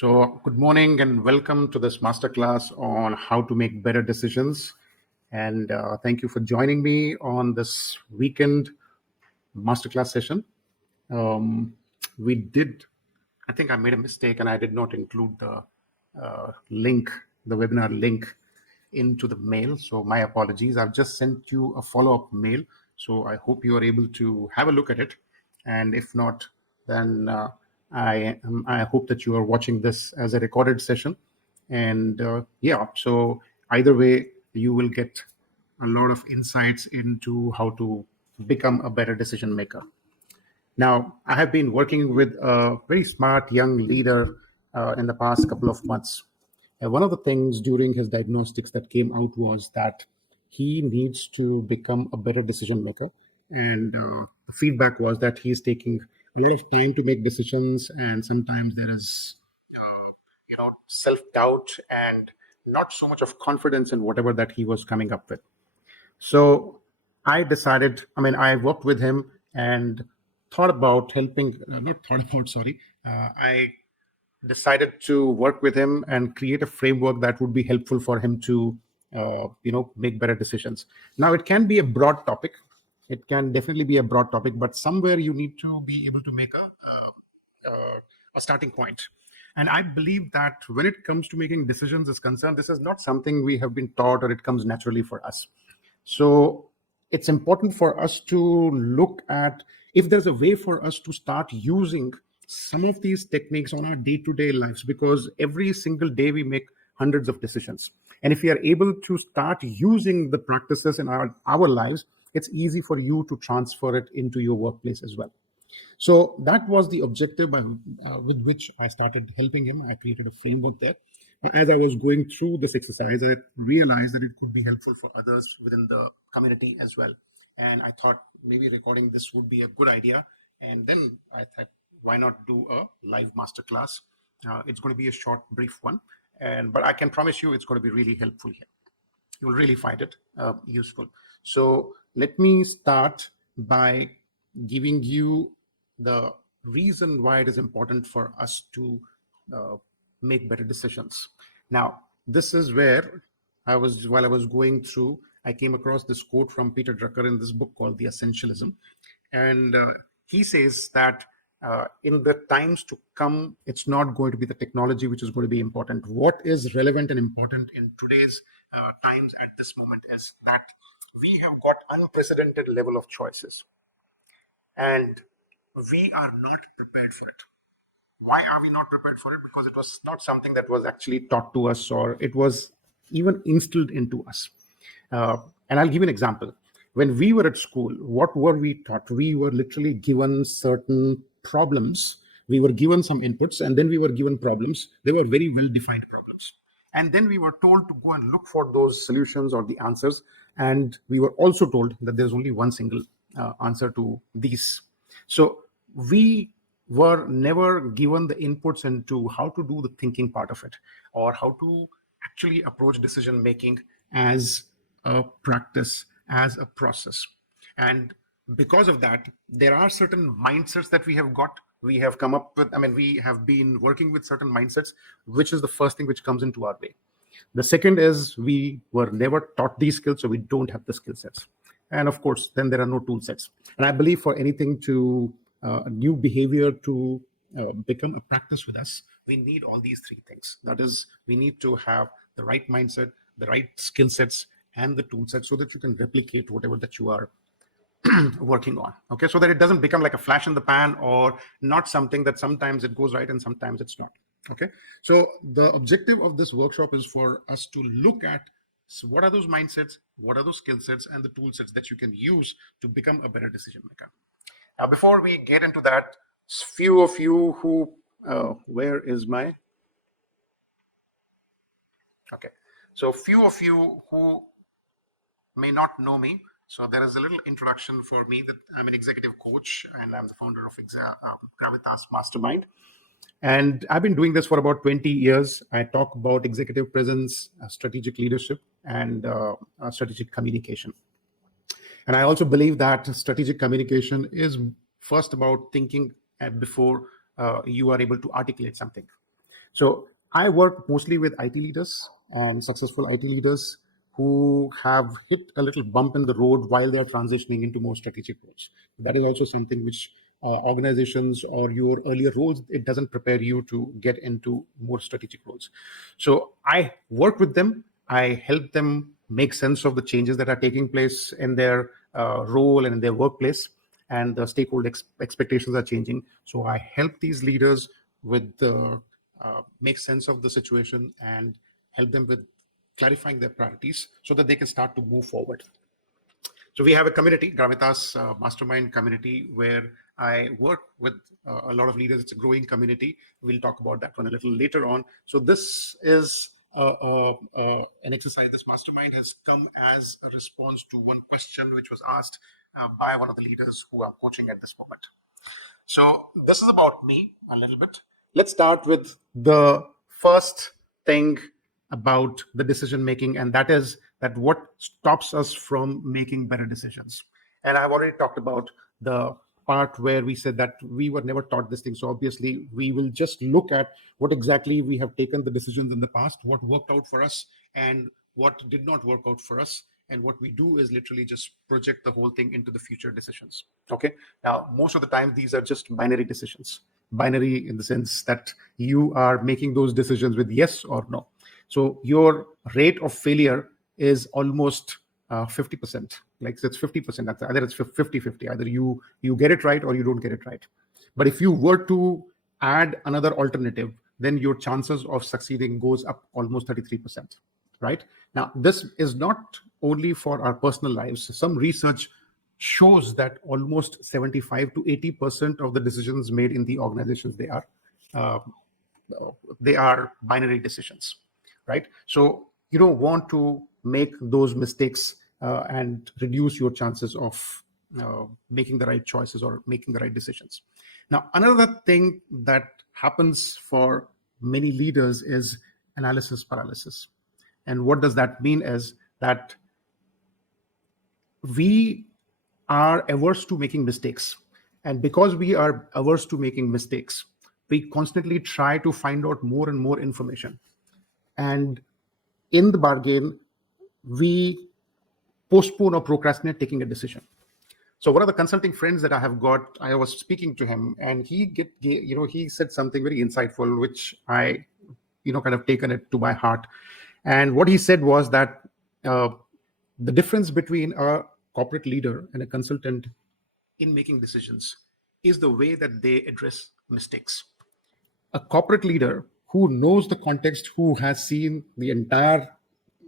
So, good morning and welcome to this masterclass on how to make better decisions. And thank you for joining me on this weekend masterclass session. Um, we did, I think I made a mistake and I did not include the link, the webinar link into the mail. So, my apologies. I've just sent you a follow up mail. So, I hope you are able to have a look at it. And if not, then I hope that you are watching this as a recorded session. And so either way, you will get a lot of insights into how to become a better decision maker. Now, I have been working with a very smart young leader in the past couple of months. One of the things during his diagnostics that came out was that he needs to become a better decision maker. And the feedback was that he's taking a lot of time to make decisions, and sometimes there is, self-doubt and not so much of confidence in whatever that he was coming up with. So I worked with him and thought about I decided to work with him and create a framework that would be helpful for him to, make better decisions. Now, it can be a broad topic. It can definitely be a broad topic, but somewhere you need to be able to make a starting point. And I believe that when it comes to making decisions is concerned, this is not something we have been taught or it comes naturally for us. So it's important for us to look at if there's a way for us to start using some of these techniques on our day-to-day lives, because every single day we make hundreds of decisions. And if we are able to start using the practices in our lives, it's easy for you to transfer it into your workplace as well. So that was the objective with which I started helping him. I created a framework there. As I was going through this exercise, I realized that it could be helpful for others within the community as well. And I thought maybe recording this would be a good idea. And then I thought, why not do a live masterclass? It's going to be a short, brief one. But I can promise you it's going to be really helpful here. You'll really find it useful. So let me start by giving you the reason why it is important for us to make better decisions. Now, this is where while I was going through, I came across this quote from Peter Drucker in this book called The Essentialism. And he says that in the times to come, it's not going to be the technology which is going to be important. What is relevant and important in today's times at this moment is that we have got unprecedented level of choices. And we are not prepared for it. Why are we not prepared for it? Because it was not something that was actually taught to us, or it was even instilled into us. And I'll give you an example. When we were at school, what were we taught? We were literally given certain problems. We were given some inputs, and then we were given problems. They were very well-defined problems. And then we were told to go and look for those solutions or the answers. And we were also told that there's only one single answer to these. So we were never given the inputs into how to do the thinking part of it, or how to actually approach decision making as a practice, as a process. And because of that, there are certain mindsets that we have got. We have come up with, we have been working with certain mindsets, which is the first thing which comes into our way. The second is we were never taught these skills, so we don't have the skill sets. And of course, then there are no tool sets. And I believe for anything to a new behavior to become a practice with us, we need all these three things. That is, we need to have the right mindset, the right skill sets, and the tool sets so that you can replicate whatever that you are working on. Okay, so that it doesn't become like a flash in the pan, or not something that sometimes it goes right and sometimes it's not. Okay, so the objective of this workshop is for us to look at what are those mindsets, what are those skill sets, and the tool sets that you can use to become a better decision maker. Now, before we get into that, few of you who, where is my, okay. So few of you who may not know me, so there is a little introduction for me that I'm an executive coach and I'm the founder of Gravitas Mastermind. And I've been doing this for about 20 years. I talk about executive presence, strategic leadership, and strategic communication. And I also believe that strategic communication is first about thinking before you are able to articulate something. So I work mostly with IT leaders and successful IT leaders who have hit a little bump in the road while they're transitioning into more strategic roles. That is also something which organizations or your earlier roles, it doesn't prepare you to get into more strategic roles. So I work with them. I help them make sense of the changes that are taking place in their role and in their workplace, and the stakeholder expectations are changing. So I help these leaders with the make sense of the situation and help them with clarifying their priorities so that they can start to move forward. So we have a community, Gravitas Mastermind community, where I work with a lot of leaders. It's a growing community. We'll talk about that one a little later on. So this is an exercise. This mastermind has come as a response to one question which was asked by one of the leaders who are coaching at this moment. So this is about me a little bit. Let's start with the first thing about the decision making, and that is that what stops us from making better decisions. And I've already talked about the part where we said that we were never taught this thing. So obviously, we will just look at what exactly we have taken the decisions in the past, what worked out for us, and what did not work out for us. And what we do is literally just project the whole thing into the future decisions. Okay. Now, most of the time, these are just binary decisions. Binary in the sense that you are making those decisions with yes or no. So your rate of failure is almost 50%. Like it's 50%. Either it's 50-50. Either you get it right or you don't get it right. But if you were to add another alternative, then your chances of succeeding goes up almost 33%. Right? Now, this is not only for our personal lives. Some research shows that almost 75 to 80% of the decisions made in the organizations uh, they are binary decisions, right? So you don't want to make those mistakes and reduce your chances of making the right choices or making the right decisions. Now, another thing that happens for many leaders is analysis paralysis. And what does that mean is that we are averse to making mistakes. And because we are averse to making mistakes, we constantly try to find out more and more information. And in the bargain, we postpone or procrastinate taking a decision. So one of the consulting friends that I have got, I was speaking to him, and he said something very insightful, which I, kind of taken it to my heart. And what he said was that uh, the difference between a corporate leader and a consultant in making decisions is the way that they address mistakes. A corporate leader who knows the context, who has seen the entire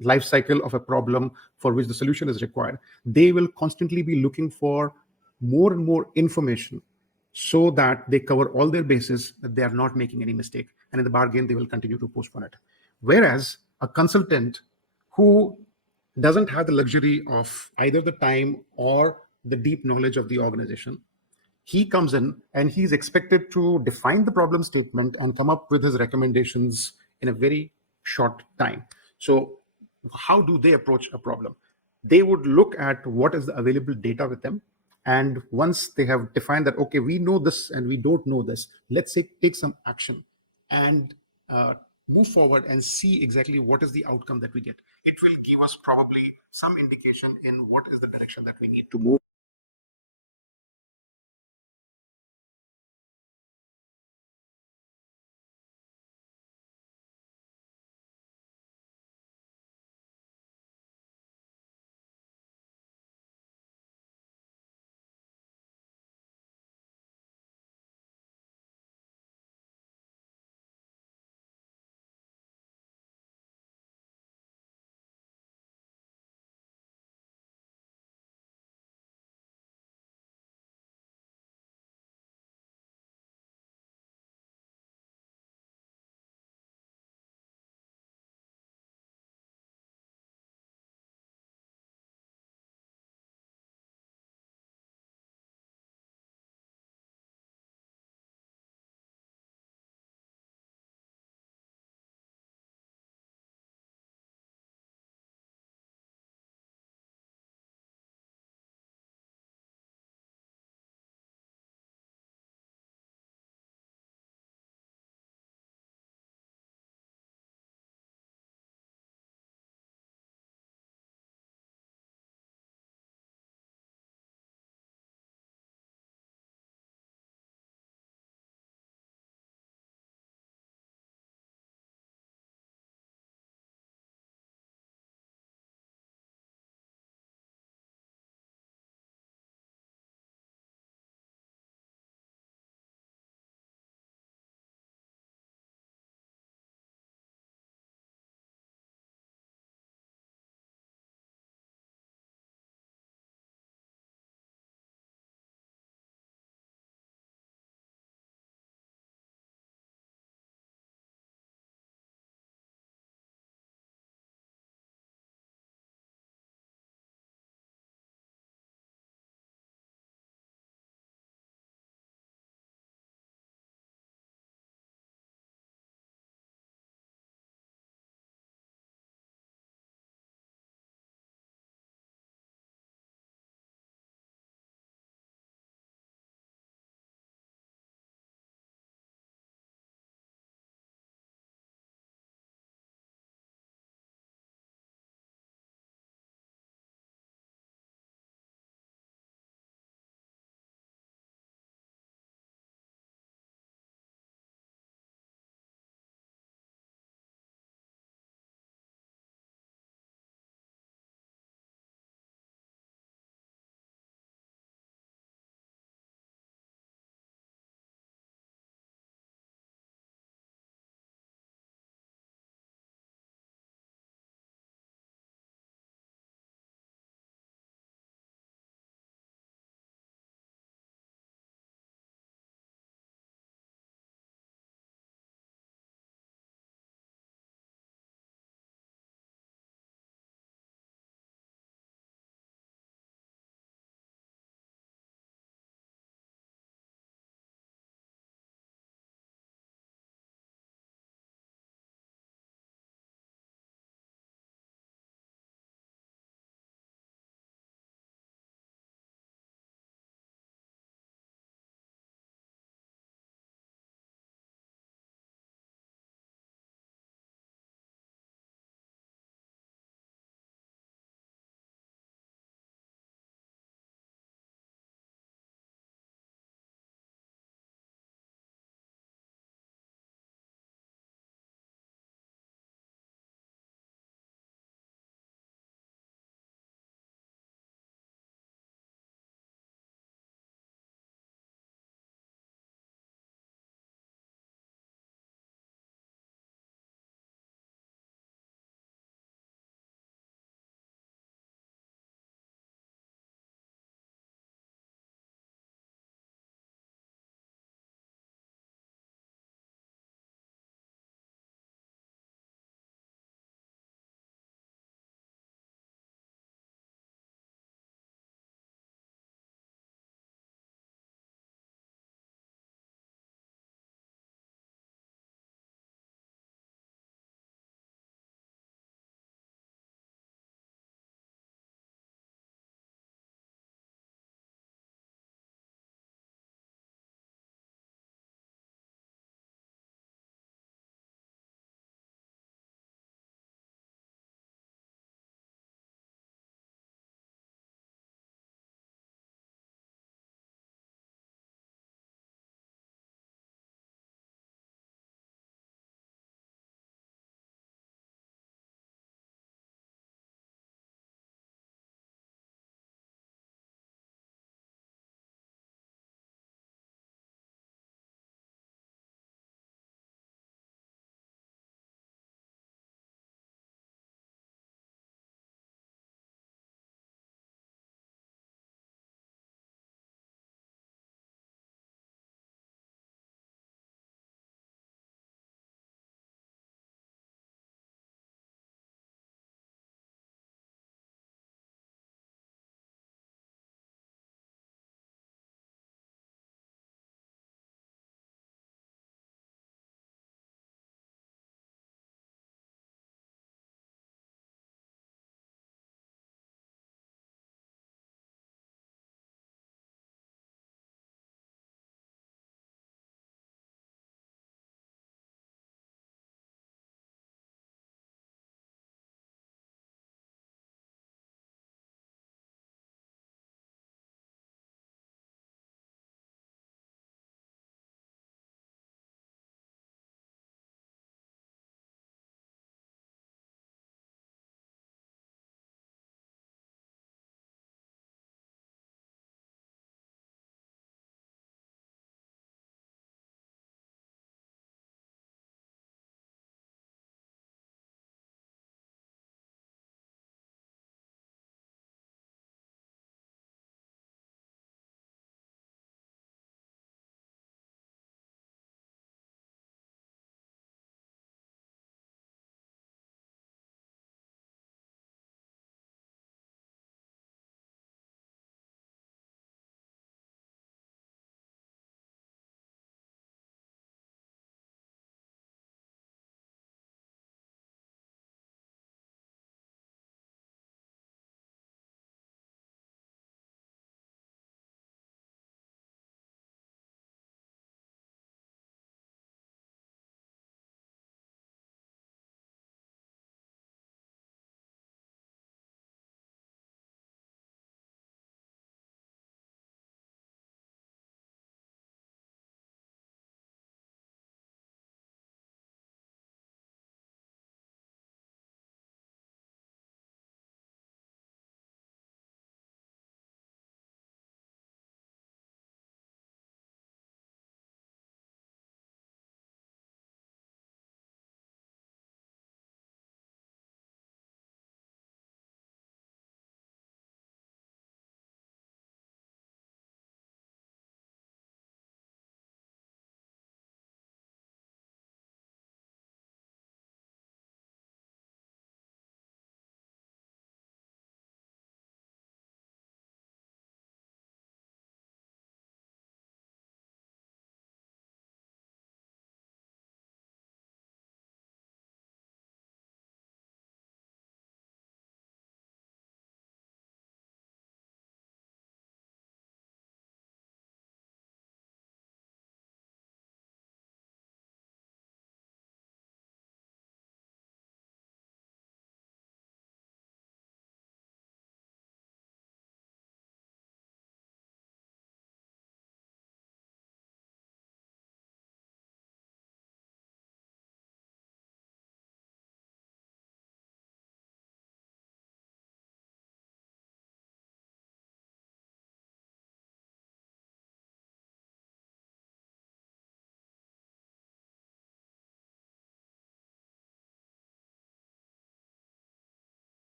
life cycle of a problem for which the solution is required, they will constantly be looking for more and more information so that they cover all their bases, that they are not making any mistake. And in the bargain, they will continue to postpone it. Whereas a consultant who doesn't have the luxury of either the time or the deep knowledge of the organization, he comes in and he's expected to define the problem statement and come up with his recommendations in a very short time. So how do they approach a problem? They would look at what is the available data with them, and once they have defined that, okay, we know this and we don't know this, let's say take some action and move forward and see exactly what is the outcome that we get. It will give us probably some indication in what is the direction that we need to move.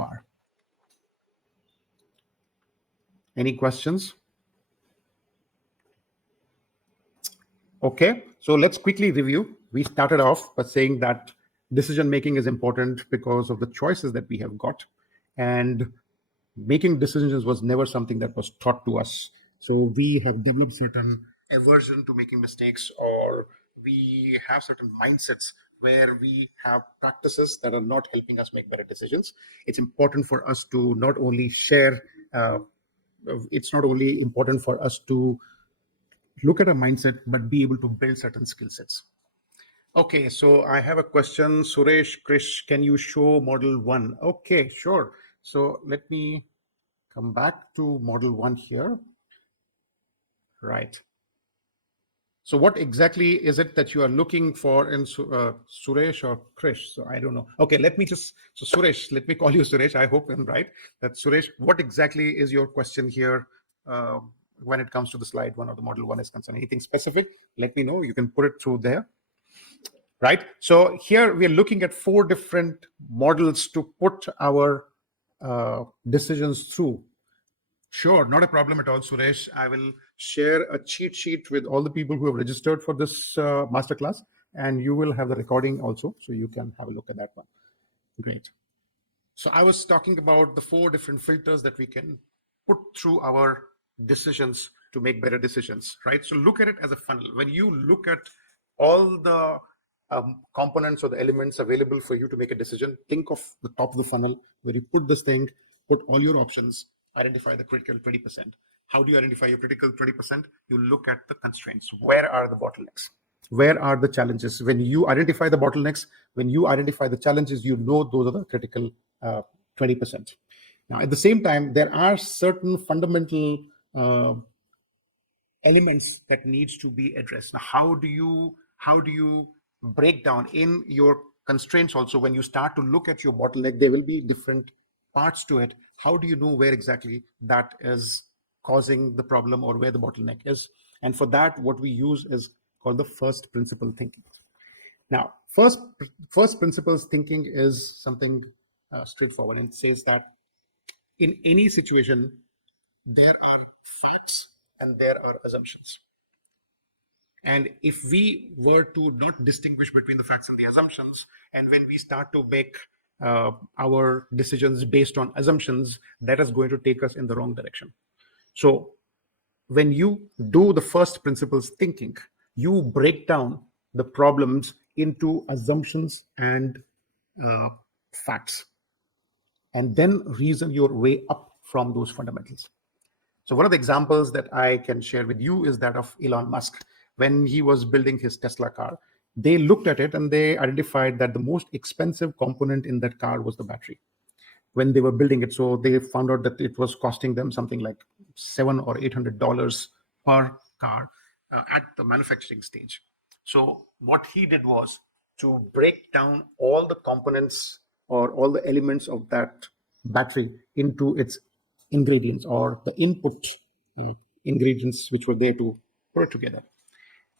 far? Any questions? Okay, so let's quickly review. We started off by saying that decision making is important because of the choices that we have got, and making decisions was never something that was taught to us. So we have developed certain aversion to making mistakes, or we have certain mindsets where we have practices that are not helping us make better decisions. It's important for us to not only share, it's not only important for us to look at a mindset, but be able to build certain skill sets. Okay, so I have a question. Suresh, Krish, can you show model one? Okay, sure. So let me come back to model one here. Right. So what exactly is it that you are looking for in Suresh or Krish? So I don't know. Okay, so Suresh, let me call you Suresh. I hope I'm right. That Suresh, what exactly is your question here when it comes to the slide one or the model one is concerned? Anything specific? Let me know. You can put it through there. Right. So here we are looking at 4 different models to put our decisions through. Sure, not a problem at all, Suresh. I will share a cheat sheet with all the people who have registered for this masterclass, and you will have the recording also, so you can have a look at that one. Great. So I was talking about the 4 different filters that we can put through our decisions to make better decisions, right? So look at it as a funnel. When you look at all the components or the elements available for you to make a decision, think of the top of the funnel where you put this thing, put all your options, identify the critical 20%. How do you identify your critical 20%? You look at the constraints. Where are the bottlenecks? Where are the challenges? When you identify the bottlenecks, when you identify the challenges, you know those are the critical 20%. Now, at the same time, there are certain fundamental elements that needs to be addressed. Now, how do you break down in your constraints also? When you start to look at your bottleneck, there will be different parts to it. How do you know where exactly that is causing the problem or where the bottleneck is? And for that, what we use is called the first principle thinking. Now, first principles thinking is something straightforward. It says that in any situation, there are facts and there are assumptions. And if we were to not distinguish between the facts and the assumptions, and when we start to make our decisions based on assumptions, that is going to take us in the wrong direction. So when you do the first principles thinking, you break down the problems into assumptions and facts, and then reason your way up from those fundamentals. So one of the examples that I can share with you is that of Elon Musk. When he was building his Tesla car, they looked at it and they identified that the most expensive component in that car was the battery when they were building it. So they found out that it was costing them something like $700 or $800 per car at the manufacturing stage. So what he did was to break down all the components or all the elements of that battery into its ingredients or the input ingredients which were there to put it together.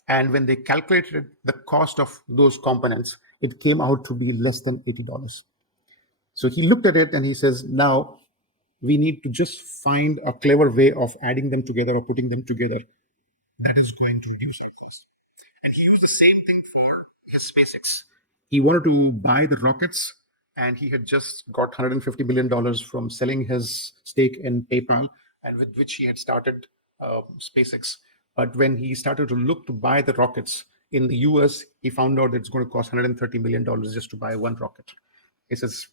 And when they calculated the cost of those components, it came out to be less than $80. So he looked at it and he says, now we need to just find a clever way of adding them together or putting them together that is going to reduce our cost. And he used the same thing for his SpaceX. He wanted to buy the rockets, and he had just got $150 million from selling his stake in PayPal, and with which he had started SpaceX. But when he started to look to buy the rockets in the US, he found out that it's going to cost $130 million just to buy one rocket. He says,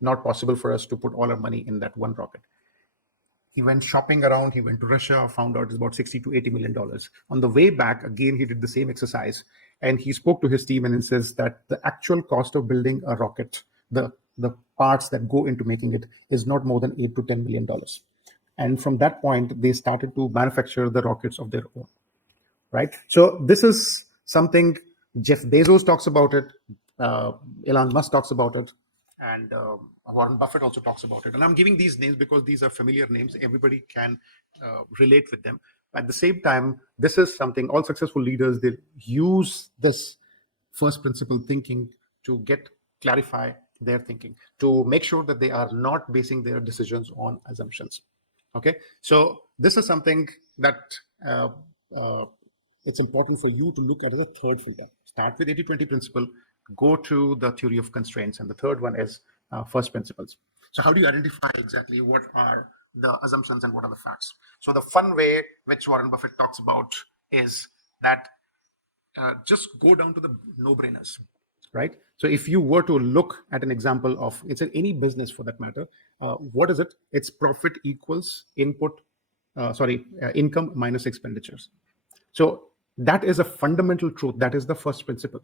not possible for us to put all our money in that one rocket. He went shopping around. He went to Russia, found out it's about $60 to $80 million. On the way back, again, he did the same exercise. And he spoke to his team and he says that the actual cost of building a rocket, the parts that go into making it, is not more than $8 to $10 million. And from that point, they started to manufacture the rockets of their own. Right? So this is something Jeff Bezos talks about it, Elon Musk talks about it, and Warren Buffett also talks about it. And I'm giving these names because these are familiar names. Everybody can relate with them. At the same time, this is something all successful leaders, they use this first principle thinking to clarify their thinking, to make sure that they are not basing their decisions on assumptions. Okay, so this is something that it's important for you to look at as a third filter. Start with 80-20 principle, go to the theory of constraints, and the third one is first principles. So how do you identify exactly what are the assumptions and what are the facts? So the fun way which Warren Buffett talks about is that just go down to the no-brainers, right? So if you were to look at an example of, it's any business for that matter, what is it? It's profit equals income minus expenditures. So that is a fundamental truth. That is the first principle.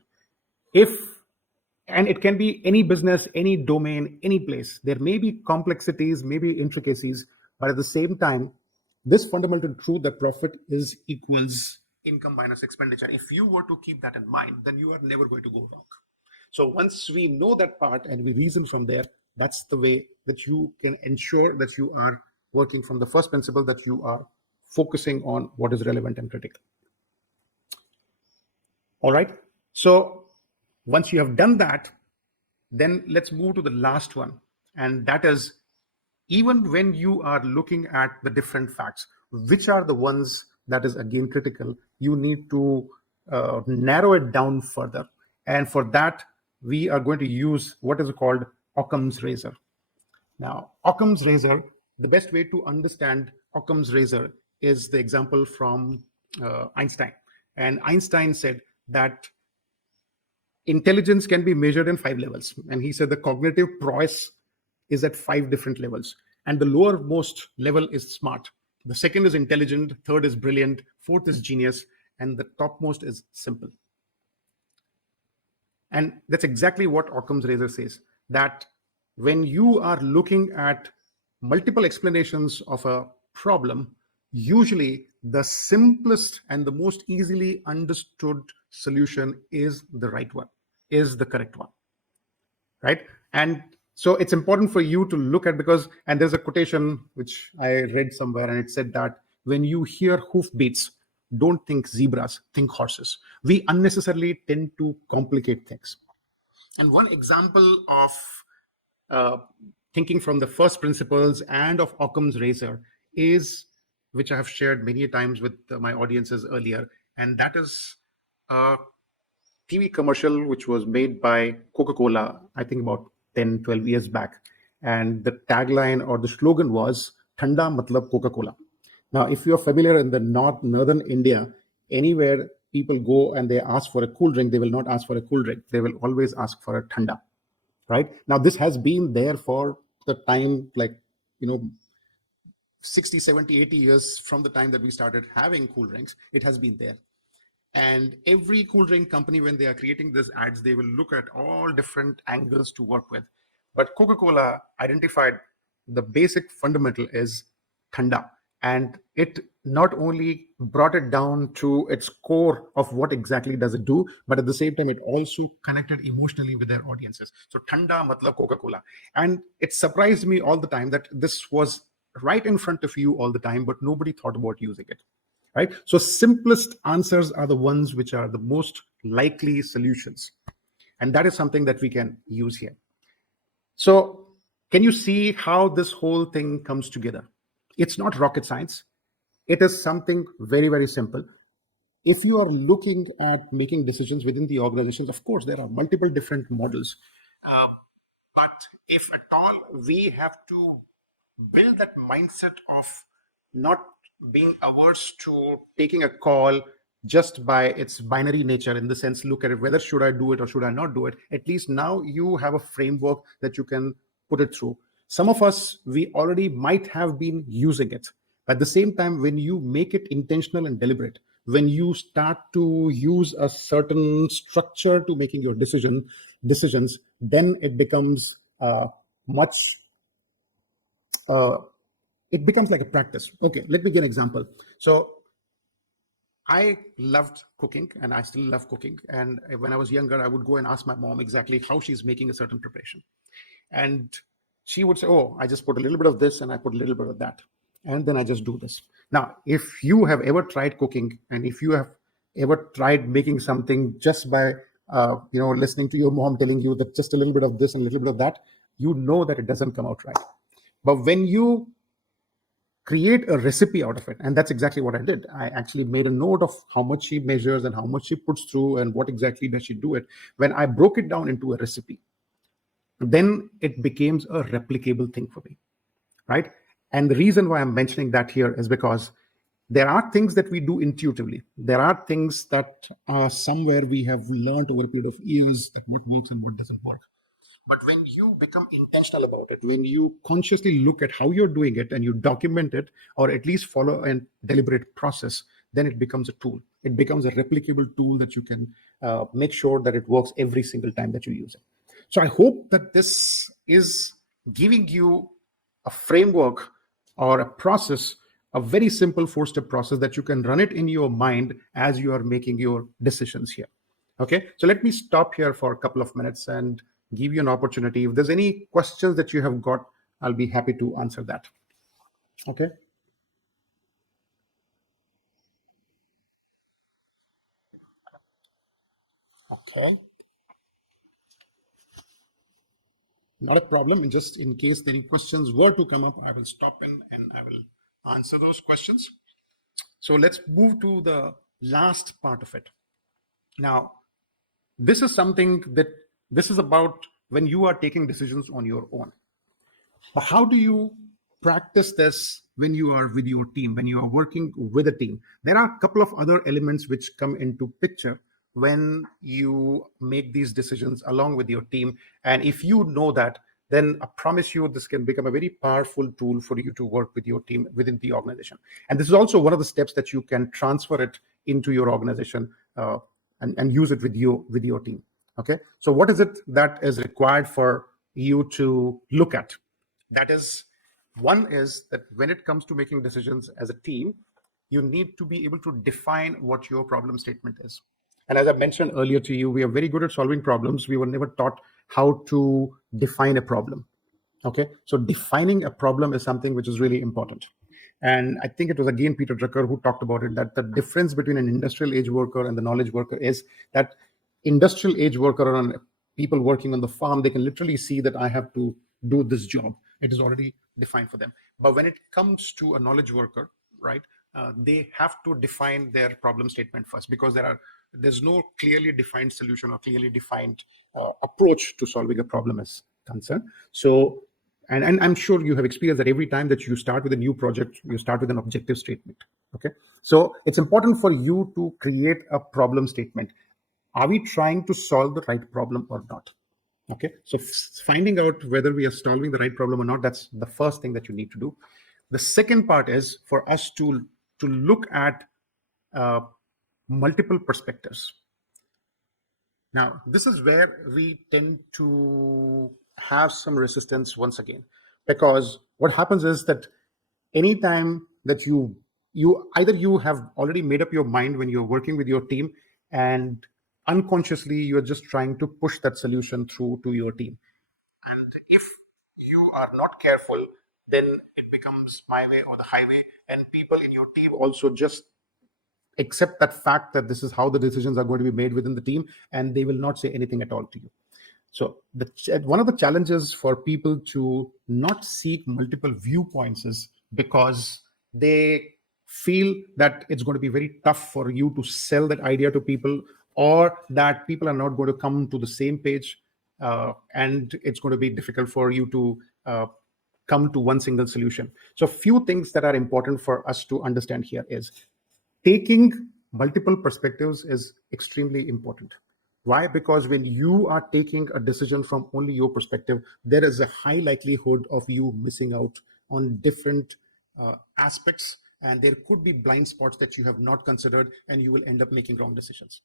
And it can be any business, any domain, any place. There may be complexities, maybe intricacies, but at the same time, this fundamental truth that profit is equals income minus expenditure, if you were to keep that in mind, then you are never going to go wrong. So once we know that part and we reason from there, that's the way that you can ensure that you are working from the first principle, that you are focusing on what is relevant and critical. All right. So once you have done that, then let's move to the last one. And that is, even when you are looking at the different facts, which are the ones that is again critical, you need to narrow it down further. And for that, we are going to use what is called Occam's razor. Now, Occam's razor, the best way to understand Occam's razor is the example from Einstein. And Einstein said that intelligence can be measured in 5 levels. And he said the cognitive prowess is at 5 different levels. And the lowermost level is smart. The second is intelligent, third is brilliant, fourth is genius, and the topmost is simple. And that's exactly what Occam's razor says, that when you are looking at multiple explanations of a problem, usually the simplest and the most easily understood solution is the right one, is the correct one, right? And so it's important for you to look at, because, and there's a quotation which I read somewhere, and it said that when you hear hoofbeats, don't think zebras, think horses. We unnecessarily tend to complicate things. And one example of thinking from the first principles and of Occam's razor is, which I have shared many times with my audiences earlier, and that is a TV commercial which was made by Coca-Cola, I think about 10, 12 years back. And the tagline or the slogan was, Thanda matlab Coca-Cola. Now, if you're familiar in the northern India, anywhere people go and they ask for a cool drink, they will not ask for a cool drink. They will always ask for a Thanda, right? Now, this has been there for the time, 60, 70, 80 years from the time that we started having cool drinks. It has been there. And every cool drink company, when they are creating these ads, they will look at all different angles to work with. But Coca-Cola identified the basic fundamental is Thanda. And it not only brought it down to its core of what exactly does it do, but at the same time, it also connected emotionally with their audiences. So Thanda matlab Coca-Cola. And it surprised me all the time that this was right in front of you all the time, but nobody thought about using it. Right? So simplest answers are the ones which are the most likely solutions. And that is something that we can use here. So can you see how this whole thing comes together? It's not rocket science. It is something very, very simple. If you are looking at making decisions within the organizations, of course, there are multiple different models. But if at all we have to build that mindset of not being averse to taking a call just by its binary nature, in the sense, look at it, whether should I do it or should I not do it, at least now you have a framework that you can put it through. Some of us, we already might have been using it. At the same time, when you make it intentional and deliberate, when you start to use a certain structure to making your decisions, then it becomes it becomes like a practice. Okay, let me give an example. So I loved cooking, and I still love cooking. And when I was younger, I would go and ask my mom exactly how she's making a certain preparation. And she would say, oh, I just put a little bit of this and I put a little bit of that. And then I just do this. Now, if you have ever tried cooking, and if you have ever tried making something just by listening to your mom telling you that just a little bit of this and a little bit of that, you know that it doesn't come out right. But when you create a recipe out of it, and that's exactly what I did. I actually made a note of how much she measures and how much she puts through and what exactly does she do it. When I broke it down into a recipe, then it becomes a replicable thing for me, right? And the reason why I'm mentioning that here is because there are things that we do intuitively. There are things that somewhere we have learned over a period of years that what works and what doesn't work. But when you become intentional about it, when you consciously look at how you're doing it and you document it, or at least follow a deliberate process, then it becomes a tool. It becomes a replicable tool that you can make sure that it works every single time that you use it. So I hope that this is giving you a framework or a process, a very simple 4-step process that you can run it in your mind as you are making your decisions here. Okay, so let me stop here for a couple of minutes and give you an opportunity. If there's any questions that you have got, I'll be happy to answer that. Okay. Okay. Not a problem. And just in case any questions were to come up, I will stop in and I will answer those questions. So let's move to the last part of it. Now, this is something that this is about when you are taking decisions on your own. But how do you practice this when you are with your team, when you are working with a team? There are a couple of other elements which come into picture when you make these decisions along with your team. And if you know that, then I promise you this can become a very powerful tool for you to work with your team within the organization. And this is also one of the steps that you can transfer it into your organization and use it with your team. Okay. So what is it that is required for you to look at? That is, one is that when it comes to making decisions as a team, you need to be able to define what your problem statement is. And as I mentioned earlier to you, we are very good at solving problems. We were never taught how to define a problem. Okay, so defining a problem is something which is really important. And I think it was again Peter Drucker who talked about it, that the difference between an industrial age worker and the knowledge worker is that industrial age worker and people working on the farm, they can literally see that I have to do this job. It is already defined for them. But when it comes to a knowledge worker, right, they have to define their problem statement first, because there's no clearly defined solution or clearly defined approach to solving a problem is concerned. So and I'm sure you have experienced that every time that you start with a new project, you start with an objective statement. Okay, so it's important for you to create a problem statement. Are we trying to solve the right problem or not? Okay, so finding out whether we are solving the right problem or not, that's the first thing that you need to do. The second part is for us to look at uh, multiple perspectives. Now, this is where we tend to have some resistance once again, because what happens is that anytime that you either you have already made up your mind when you're working with your team, and unconsciously you're just trying to push that solution through to your team. And if you are not careful, then it becomes my way or the highway, and people in your team also just accept that fact that this is how the decisions are going to be made within the team, and they will not say anything at all to you. So one of the challenges for people to not seek multiple viewpoints is because they feel that it's going to be very tough for you to sell that idea to people, or that people are not going to come to the same page, and it's going to be difficult for you to come to one single solution. So few things that are important for us to understand here is taking multiple perspectives is extremely important. Why? Because when you are taking a decision from only your perspective, there is a high likelihood of you missing out on different aspects, and there could be blind spots that you have not considered, and you will end up making wrong decisions.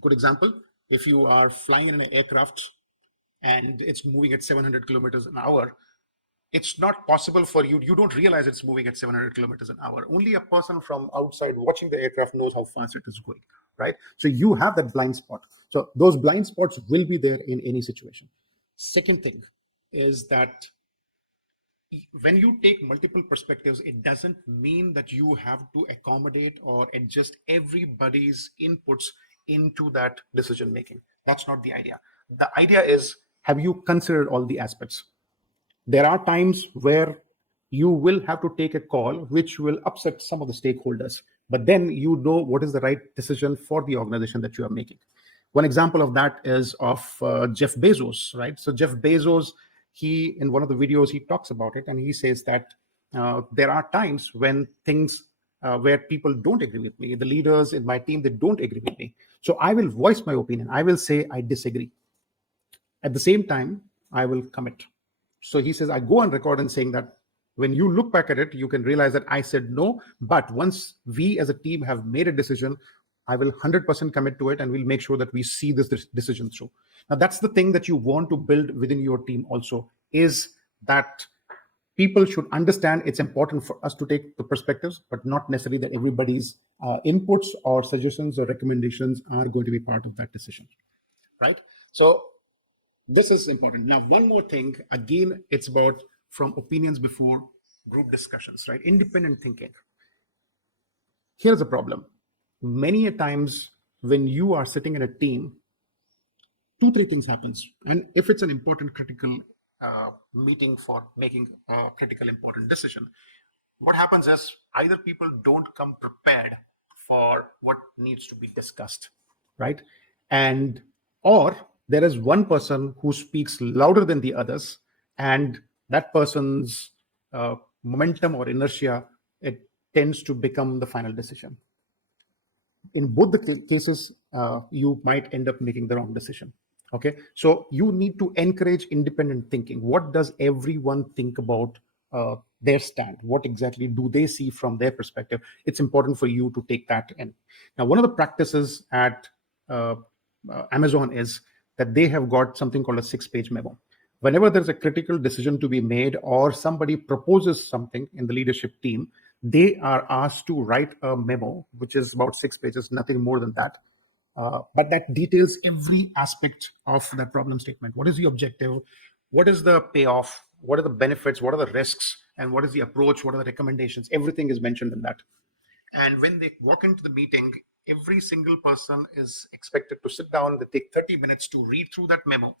Good example: if you are flying in an aircraft and it's moving at 700 kilometers an hour, it's not possible for you. You don't realize it's moving at 700 kilometers an hour. Only a person from outside watching the aircraft knows how fast it is going, right? So you have that blind spot. So those blind spots will be there in any situation. Second thing is that when you take multiple perspectives, it doesn't mean that you have to accommodate or adjust everybody's inputs into that decision making. That's not the idea. The idea is, have you considered all the aspects? There are times where you will have to take a call which will upset some of the stakeholders, but then you know what is the right decision for the organization that you are making. One example of that is of Jeff Bezos, right? So Jeff Bezos, he, in one of the videos, he talks about it, and he says that there are times when things where people don't agree with me, the leaders in my team, they don't agree with me, so I will voice my opinion, I will say I disagree. At the same time, I will commit. So he says, I go on record and saying that when you look back at it, you can realize that I said no, but once we as a team have made a decision, I will 100% commit to it, and we'll make sure that we see this decision through. Now, that's the thing that you want to build within your team also, is that people should understand it's important for us to take the perspectives, but not necessarily that everybody's inputs or suggestions or recommendations are going to be part of that decision, right? So this is important. Now, one more thing, again, it's about from opinions before group discussions, right? Independent thinking. Here's a problem. Many a times when you are sitting in a team, 2-3 things happens. And if it's an important critical meeting for making a critical important decision, what happens is either people don't come prepared for what needs to be discussed, right? And or there is one person who speaks louder than the others, and that person's momentum or inertia, it tends to become the final decision. In both the cases, you might end up making the wrong decision. Okay, so you need to encourage independent thinking. What does everyone think about their stand? What exactly do they see from their perspective? It's important for you to take that in. Now, one of the practices at Amazon is that they have got something called a 6-page memo. Whenever there's a critical decision to be made or somebody proposes something in the leadership team, they are asked to write a memo, which is about 6 pages, nothing more than that. But that details every aspect of that problem statement. What is the objective? What is the payoff? What are the benefits? What are the risks? And what is the approach? What are the recommendations? Everything is mentioned in that. And when they walk into the meeting, every single person is expected to sit down. They take 30 minutes to read through that memo,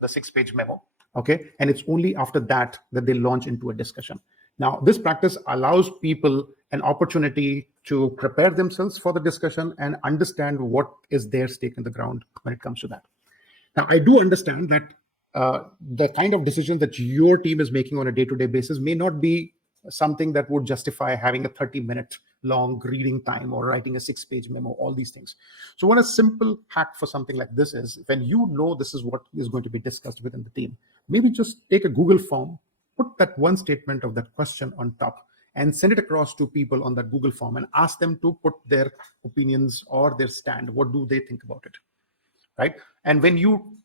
the 6-page memo. Okay. And it's only after that that they launch into a discussion. Now, this practice allows people an opportunity to prepare themselves for the discussion and understand what is their stake in the ground when it comes to that. Now, I do understand that the kind of decisions that your team is making on a day-to-day basis may not be something that would justify having a 30-minute long reading time or writing a 6-page memo, all these things. So what a simple hack for something like this is, when you know this is what is going to be discussed within the team, maybe just take a Google form, put that one statement of that question on top, and send it across to people on that Google form and ask them to put their opinions or their stand. What do they think about it, right? And when you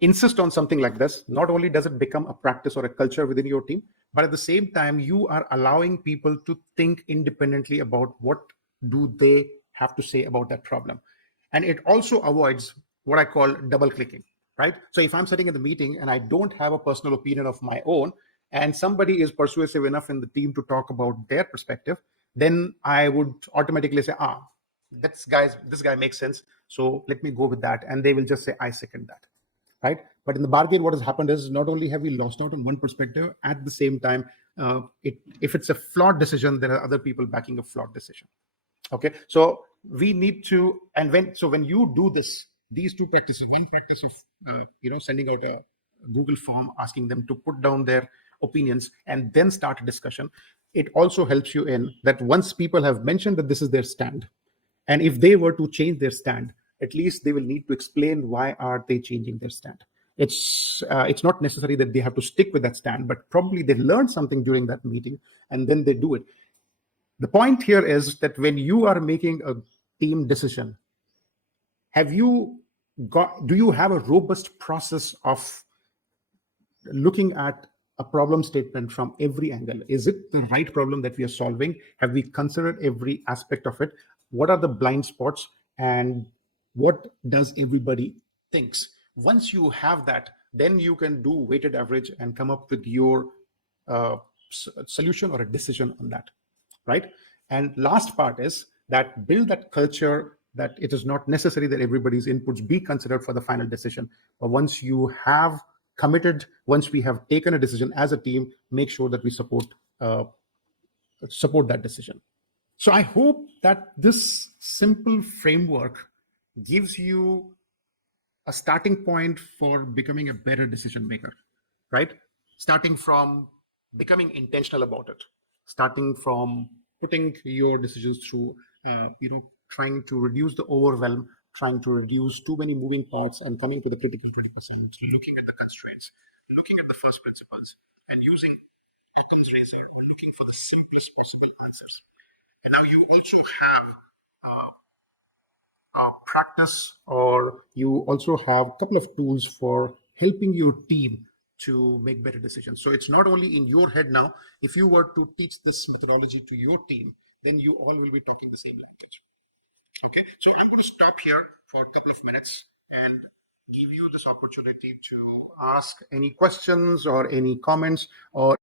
insist on something like this, not only does it become a practice or a culture within your team, but at the same time, you are allowing people to think independently about what do they have to say about that problem. And it also avoids what I call double clicking, right? So if I'm sitting in the meeting and I don't have a personal opinion of my own, and somebody is persuasive enough in the team to talk about their perspective, then I would automatically say, this guy makes sense, so let me go with that. And they will just say, I second that, right? But in the bargain, what has happened is not only have we lost out on one perspective, at the same time, if it's a flawed decision, there are other people backing a flawed decision. Okay, so we need to, and when you do these two practices, one practice of sending out a Google form, asking them to put down their opinions and then start a discussion, it also helps you in that once people have mentioned that this is their stand, and if they were to change their stand, at least they will need to explain why are they changing their stand. It's not necessary that they have to stick with that stand, but probably they learned something during that meeting and then they do it. The point here is that when you are making a team decision, do you have a robust process of looking at a problem statement from every angle? Is it the right problem that we are solving? Have we considered every aspect of it? What are the blind spots? And what does everybody thinks? Once you have that, then you can do weighted average and come up with your solution or a decision on that, right? And last part is that build that culture that it is not necessary that everybody's inputs be considered for the final decision. But once you have committed, once we have taken a decision as a team, make sure that we support that decision. So I hope that this simple framework gives you a starting point for becoming a better decision maker, right? Starting from becoming intentional about it, starting from putting your decisions through, trying to reduce the overwhelm, trying to reduce too many moving parts, and coming to the critical 20%, looking at the constraints, looking at the first principles, and using Occam's razor or looking for the simplest possible answers. And now you also have practice, or you also have a couple of tools for helping your team to make better decisions. So it's not only in your head now. If you were to teach this methodology to your team, then you all will be talking the same language. Okay, so I'm going to stop here for a couple of minutes and give you this opportunity to ask any questions or any comments, or